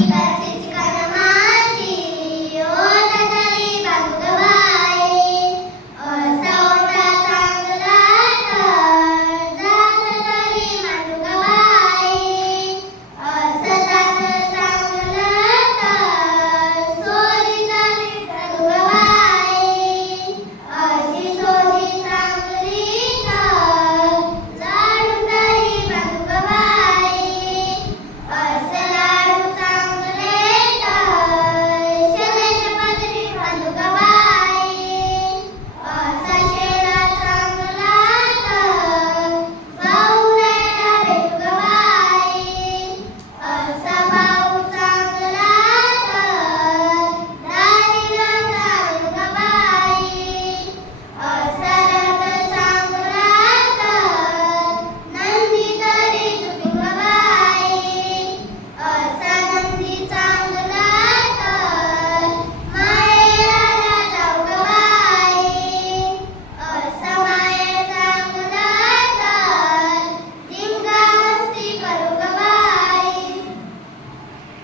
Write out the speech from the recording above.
Happy birthday